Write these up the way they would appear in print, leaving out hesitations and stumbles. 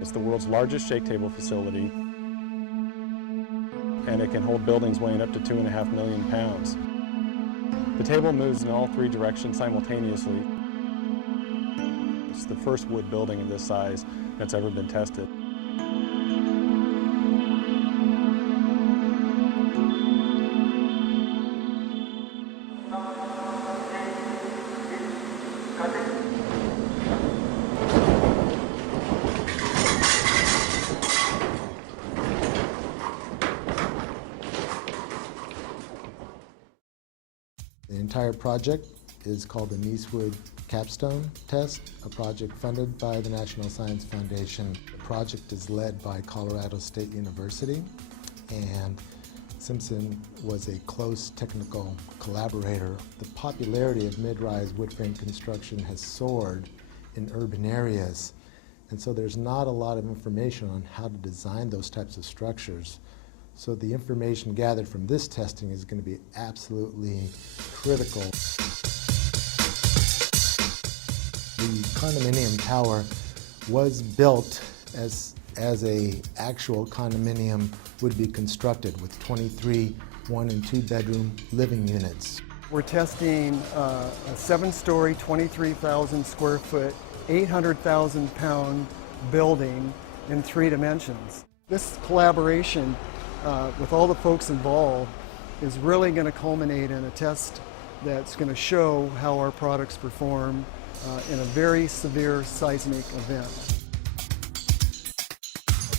It's the world's largest shake table facility, and it can hold buildings weighing up to 2.5 million pounds. The table moves in all 3 directions simultaneously. It's the first wood building of this size that's ever been tested. The entire project is called the Niecewood Capstone Test, a project funded by the National Science Foundation. The project is led by Colorado State University, and Simpson was a close technical collaborator. The popularity of mid-rise wood frame construction has soared in urban areas, and so there's not a lot of information on how to design those types of structures. So the information gathered from this testing is going to be absolutely critical. The condominium tower was built as a actual condominium would be constructed with 23 1- and 2-bedroom living units. We're testing a 7-story, 23,000 square foot, 800,000 pound building in 3 dimensions. This collaboration with all the folks involved is really going to culminate in a test that's going to show how our products perform in a very severe seismic event.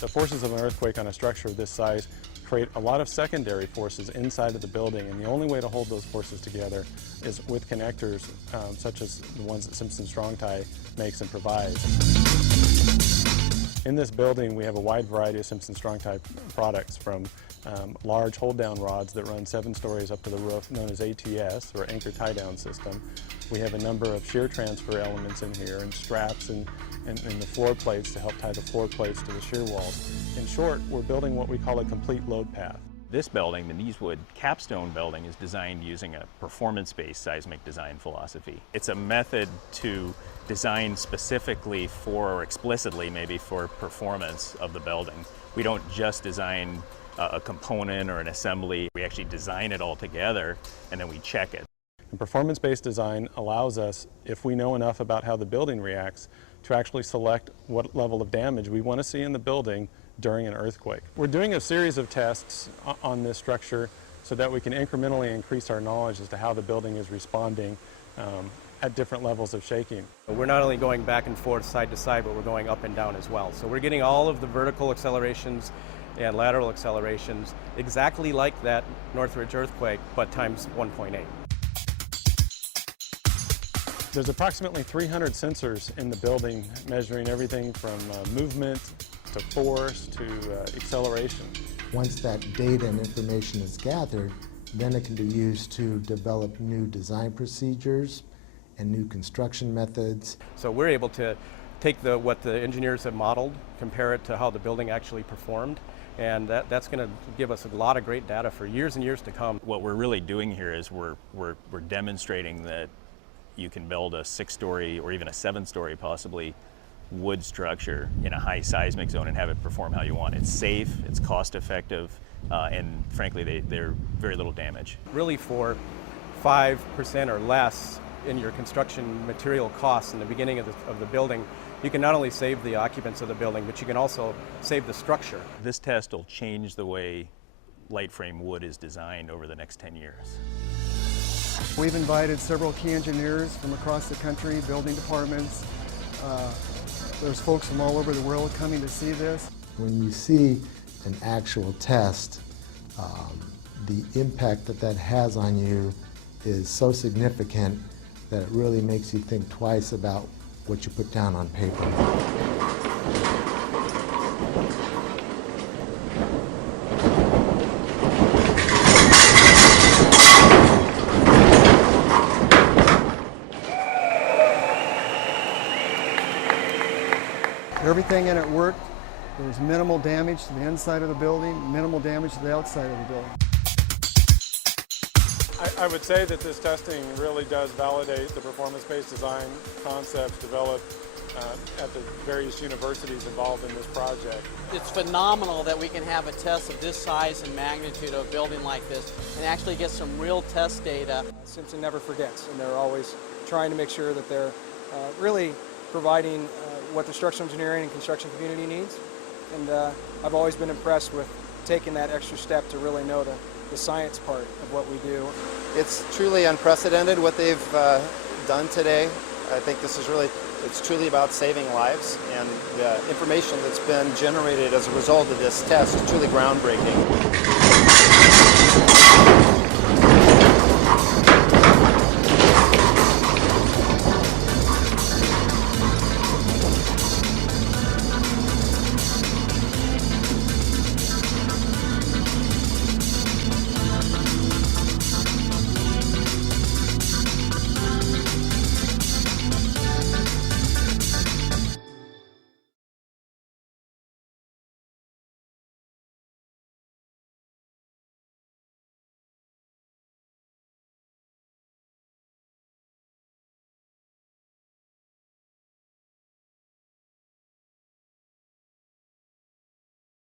The forces of an earthquake on a structure of this size create a lot of secondary forces inside of the building, and the only way to hold those forces together is with connectors such as the ones that Simpson Strong Tie makes and provides. In this building, we have a wide variety of Simpson Strong Tie products, from large hold-down rods that run 7 stories up to the roof, known as ATS, or Anchor Tie-Down System. We have a number of shear transfer elements in here, and straps and the floor plates to help tie the floor plates to the shear walls. In short, we're building what we call a complete load path. This building, the Niecewood Capstone building, is designed using a performance-based seismic design philosophy. It's a method to design specifically for, or explicitly maybe, for performance of the building. We don't just design a component or an assembly. We actually design it all together and then we check it. And performance-based design allows us, if we know enough about how the building reacts, to actually select what level of damage we want to see in the building during an earthquake. We're doing a series of tests on this structure so that we can incrementally increase our knowledge as to how the building is responding at different levels of shaking. We're not only going back and forth, side to side, but we're going up and down as well. So we're getting all of the vertical accelerations and lateral accelerations exactly like that Northridge earthquake, but times 1.8. There's approximately 300 sensors in the building, measuring everything from movement to force to acceleration. Once that data and information is gathered, then it can be used to develop new design procedures and new construction methods. So we're able to take what the engineers have modeled, compare it to how the building actually performed, and that's going to give us a lot of great data for years and years to come. What we're really doing here is we're demonstrating that you can build a 6-story or even a 7-story possibly wood structure in a high seismic zone and have it perform how you want. It's safe, it's cost effective, and frankly they're very little damage. Really, for 5% or less in your construction material costs in the beginning of the building, you can not only save the occupants of the building, but you can also save the structure. This test will change the way light frame wood is designed over the next 10 years. We've invited several key engineers from across the country, building departments. There's folks from all over the world coming to see this. When you see an actual test, the impact that has on you is so significant that it really makes you think twice about what you put down on paper. Everything in it worked. There was minimal damage to the inside of the building, minimal damage to the outside of the building. I would say that this testing really does validate the performance-based design concepts developed at the various universities involved in this project. It's phenomenal that we can have a test of this size and magnitude of a building like this and actually get some real test data. Simpson never forgets, and they're always trying to make sure that they're really providing what the structural engineering and construction community needs. And I've always been impressed with taking that extra step to really know the science part of what we do. It's truly unprecedented what they've done today. I think this is really, it's truly about saving lives, and the information that's been generated as a result of this test is truly groundbreaking.